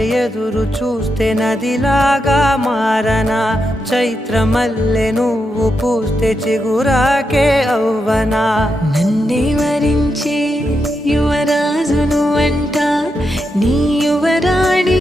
ఎదురు చూస్తే నదిలాగా మారనా, చైత్రమల్లె నువ్వు పూస్తే చిగురాకే అవ్వనా. నన్నే వరించే యువరాజును అంట నీ యువరాణి